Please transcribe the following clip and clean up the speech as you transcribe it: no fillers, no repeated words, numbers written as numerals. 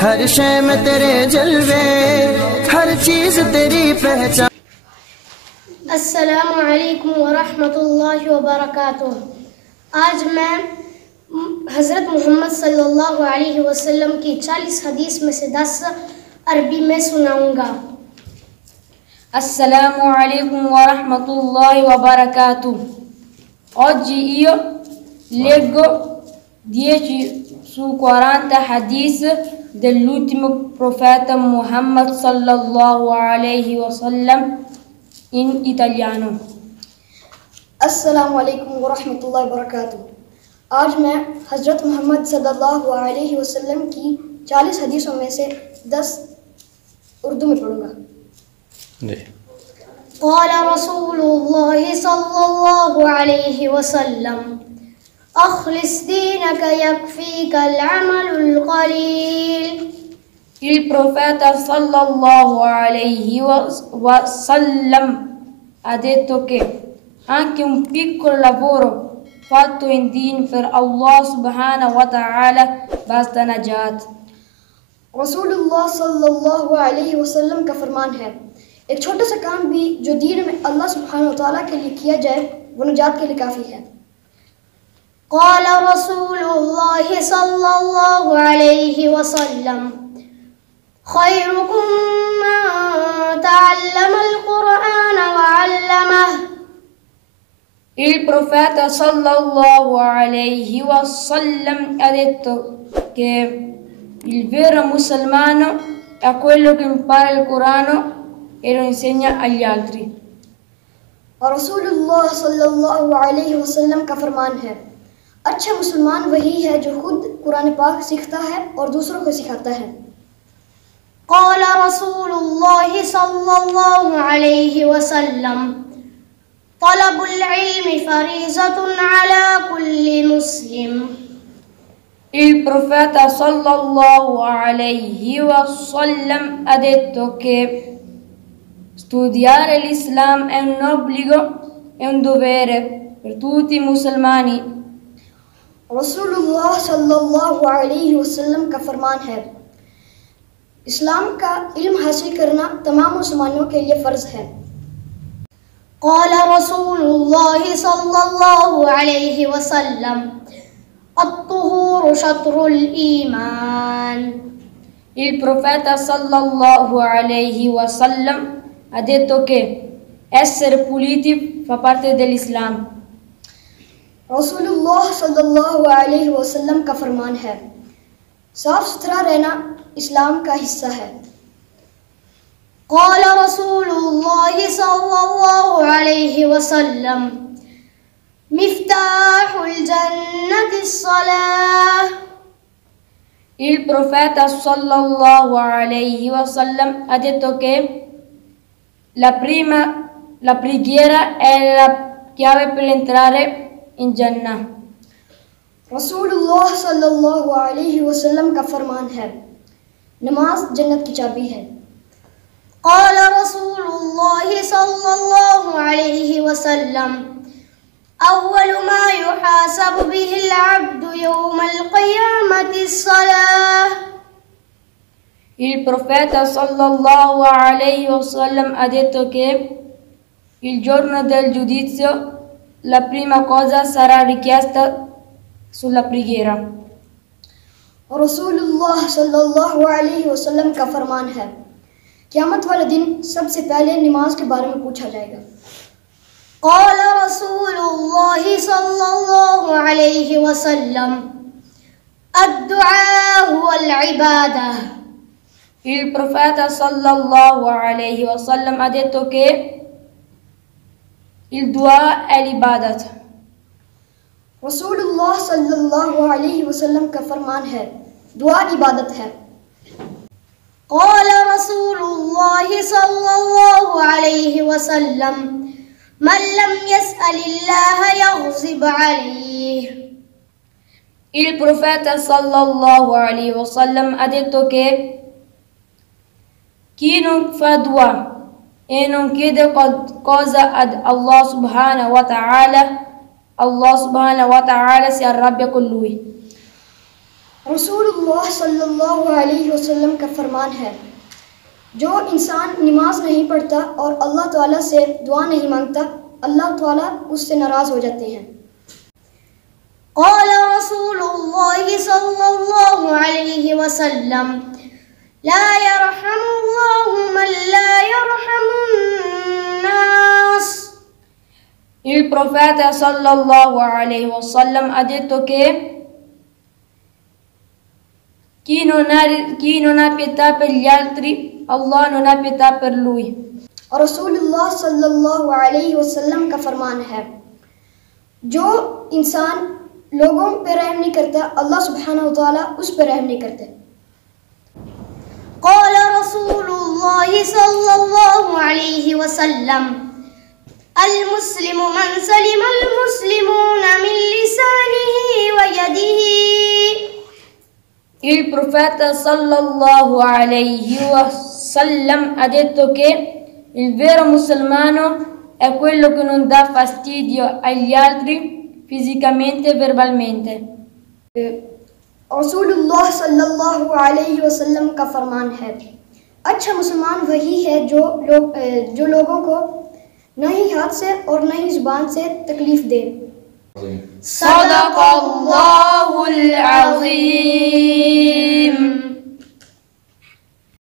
हर शय में तेरे जलवे, हर चीज तेरी पहचान। अस्सलामु अलैकुम वरहमतुल्लाहि वबरकातुह। आज मैं हज़रत मोहम्मद सल्लल्लाहु अलैहि वसल्लम की 40 हदीस में से 10 अरबी में सुनाऊंगा। Assalamu alaikum wa rahmatullahi wa barakatuh. Oggi io leggo 10 su 40 hadith dell'ultimo profeta Muhammad sallallahu alaihi wasallam in italiano. अस्सलामु अलैकुम वरहमतुल्लाहि वबरकातुह। आज मैं हज़रत मोहम्मद सल्लल्लाहु अलैहि वसल्लम की 40 हदीसों में से 10 उर्दू में पढ़ूंगा। क़ाल रसूलुल्लाह सल्लल्लाहु अलैहि वसल्लम अख़लिस दीनक यकफ़ीकल अमलुल क़लील। Il profeta sallallahu alaihi wasallam ha detto che anche un piccolo lavoro fatto in din per Allah subhanahu wa ta'ala basta najat. रसूलुल्लाह सल्लल्लाहु अलैहि वसल्लम का फरमान है, एक छोटा सा काम भी जो दीन में अल्लाह सुब्हानहु व तआला के लिए किया जाए वो निजात के लिए काफ़ी है। क़ाल रसूलुल्लाह सल्लल्लाहु अलैहि वसल्लम खैरुकुम मन तअल्लमल क़ुरआन व अल्लमह। Il profeta sallallahu alaihi wasallam ha detto che il vero musulmano è quello che impara il Corano e lo insegna agli altri. और रसूलुल्लाह सल्लल्लाहु अलैहि वसल्लम का फरमान है, अच्छा मुसलमान वही है जो खुद कुरान पाक सीखता है और दूसरों को सिखाता है। क़ाल रसूलुल्लाह सल्लल्लाहु अलैहि वसल्लम तलबुल इल्मि फरीज़तुन अला कुल्ली मुस्लिम। Il profeta sallallahu alaihi wasallam ha detto che studiare l'Islam è un obbligo e un dovere per tutti i musulmani. रसूलुल्लाह सल्लल्लाहु अलैहि वसल्लम का फरमान है, इस्लाम का इल्म हासिल करना तमाम मुसलमानों के लिए फ़र्ज़ है। क़ाल रसूलुल्लाह सल्लल्लाहु अलैहि वसल्लम अत्तुहूरु शत्रुल ईमान। Il profeta sallallahu alaihi wasallam ha detto che essere puliti fa parte dell'Islam. रसूलुल्लाह सल्लल्लाहु अलैहि वसल्लम का फरमान है, साफ सुथरा रहना इस्लाम का हिस्सा है। क़ाल रसूलुल्लाह सल्लल्लाहु अलैहि वसल्लम मिफ्ताहुल जन्नति अस्सलाह। Il profeta sallallahu alaihi wasallam ha detto che la preghiera è la chiave per entrare in Jannah. रसूलुल्लाह सल्लल्लाहु अलैहि वसल्लम का फरमान है, नमाज जन्नत की चाबी है। क़ाल रसूलुल्लाह सल्लल्लाहु अलैहि वसल्लम अव्वलु मा युहासबु बिहिल Abdu यौमल क़ियामति अस्सलाह। Il profeta sallallahu alaihi wasallam ha detto che il giorno del giudizio la prima cosa sarà richiesta sulla preghiera. रसूलुल्लाह सल्लल्लाहु अलैहि वसल्लम का फरमान है, क़यामत वाले दिन सबसे पहले नमाज के बारे में पूछा जाएगा। क़ाल रसूलुल्लाह सल्लल्लाहु अलैहि वसल्लम अद्दुआ हुवल इबादह। Il profeta sallallahu alaihi wasallam ha detto che il dua è l'ibadat. रसूलुल्लाह सल्लल्लाहु अलैहि वसल्लम का फरमान है, दुआ इबादत है। क़ाल रसूलुल्लाह सल्लल्लाहु अलैहि वसल्लम मन लम यसअलिल्लाह यग़ज़िब अलैहि। Il profeta sallallahu alaihi wasallam ha detto che chi non fa dua e non chiede qualcosa ad Allah subhanahu wa ta'ala si arrabbia con lui. रसूलुल्लाह सल्लल्लाहु अलैहि वसल्लम का फरमान है, जो इंसान नमाज नहीं पढ़ता और अल्लाह ताला से दुआ नहीं मांगता, अल्लाह ताला उससे नाराज़ हो जाते हैं। क़ाल रसूलुल्लाह सल्लल्लाहु अलैहि वसल्लम ला यरहमुल्लाहु मन ला यरहमुन नास। Il profeta sallallahu alaihi wasallam ha detto che chi non ha pietà per gli altri, Allah non ha pietà per lui. और रसूलुल्लाह सल्लल्लाहु अलैहि वसल्लम का फरमान है, जो इंसान लोगों पे रहम नहीं करता, अल्लाह सुब्हानहु व तआला उस पे रहम नहीं करते। क़ाल रसूलुल्लाह सल्लल्लाहु अलैहि वसल्लम अल मुस्लिमु मन सलिमा अल मुस्लिमूना मिन लिसानिही व यदिही। Il profeta sallallahu alaihi wasallam ha detto che il vero musulmano è quello che non dà fastidio agli altri fisicamente e verbalmente. रसूलुल्लाह सल्लल्लाहु अलैहि वसल्लम का फरमान है, अच्छा मुसलमान वही है जो लोगों को न ही हाथ से और न ही जुबान से तकलीफ दे। सदक़ल्लाहुल अज़ीम।